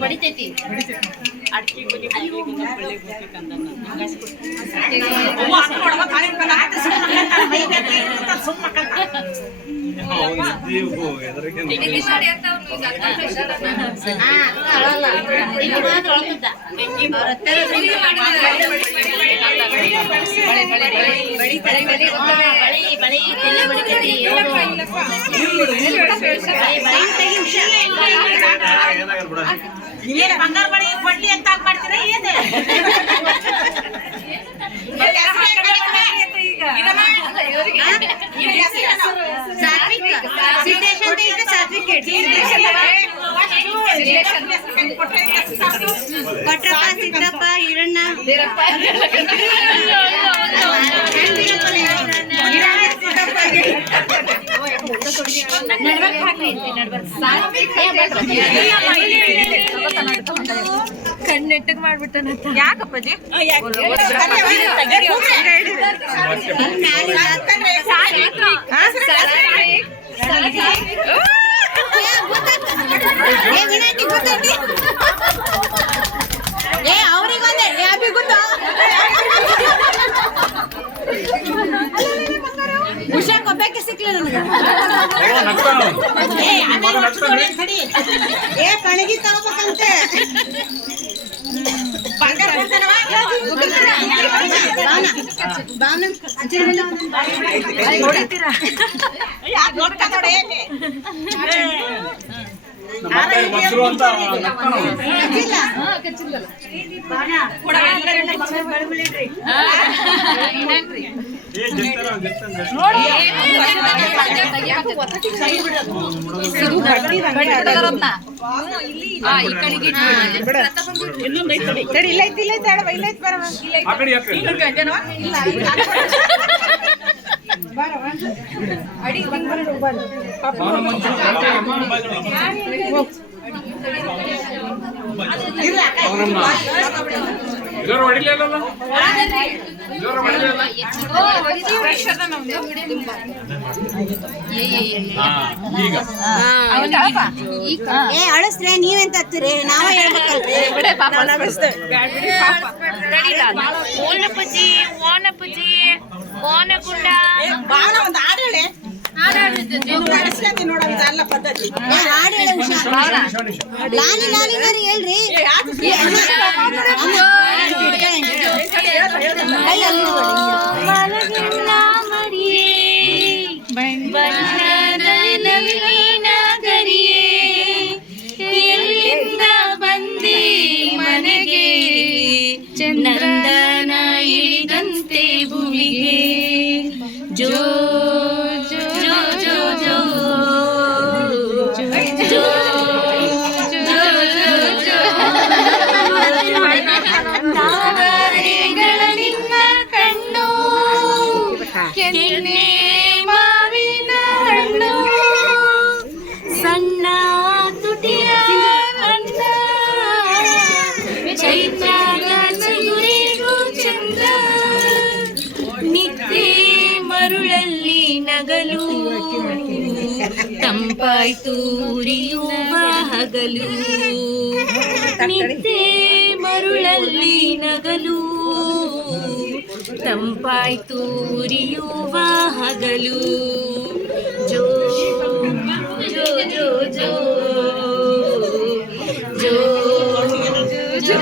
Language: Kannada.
ಬಡಿತೈತಿ ನೀವೇನು ಬಂಗಾರ ಬಳಿ ಬಡ್ಡಿ ಅಂತ ಮಾಡ್ತೀರಾ ಏನೇ ಕೊಟ್ರಪ್ಪ ಸಿದ್ದಪ್ಪ ಈರಣ್ಣ ಕಣ್ಣೆಟ್ಟಗ್ ಮಾಡ್ಬಿಟ್ಟನಂತ ಯಾಕಪ್ಪಾಜಿ ಏ ಅವ್ರಿಗೊಂದೇ ಯಾಬಿ ಗೊತ್ತಾ ಉಷಾ ಕೊಬ್ಬಕ್ಕೆ ಸಿಕ್ಲಿಲ್ಲ ನನಗೆ ಏ ಕಣಗಿ ತಗೋಬೇಕಂತೆ ಜೋರ ಹೊಡಿಲಿಲ್ಲ ಏ ಅಳಸ್ರೆ ನೀವೆಂತ ಹತ್ತೀರಿ ನಾವ ಹೇಳ್ಬೇಕಲ್ರಿ ಓನಪ್ಪಜ್ಜಿ ಓನಪ್ಪಜ್ಜಿ ಓನಗುಂಡ ಬಾಣ ಒಂದು ಹಾಡು ಹೇಳಿ ಹಾಡು ಹೇಳು ಉಷಾ ಲಾಲಿ ಲಾಲಿ ನಾರಿ ಹೇಳ್ರಿ ಬಣ್ಣದ ನವೀನ ಗರಿಯೇ ಎಲ್ಲಿಂದ ಬಂದೆ ಮನೆಗೆ ಚಂದನ ಇಳಿದಂತೆ ಭೂಮಿಗೆ ಜೋ ಜೋ ಜೋ ಜೋ ಜೋ ತಾವರೆಗಳ ನಿನ್ನ ಕಣ್ಣು ಕೆನ್ನೆ ಮಾವಿನ ಹಣ್ಣು ಸಣ್ಣ ತುಟಿಯ ಅಣ್ಣ ಚೈತ್ರಾಗ ಚಿಗುರಿಗೂ ಚಂದ್ರ ನಿದ್ದೆ ಮರುಳಲ್ಲಿ ನಗಲು ತಂಪಾಯ್ತು ಉರಿಯುವ ಹಗಲು ನಿದ್ದೆ ಮರುಳಲ್ಲಿ ನಗಲು ತಂಪಾಯ್ತು ಉರಿಯುವ ಹಗಲು ಜೋ ಜೋ ಜೋ ಜೋ ಜೋ ಜೋ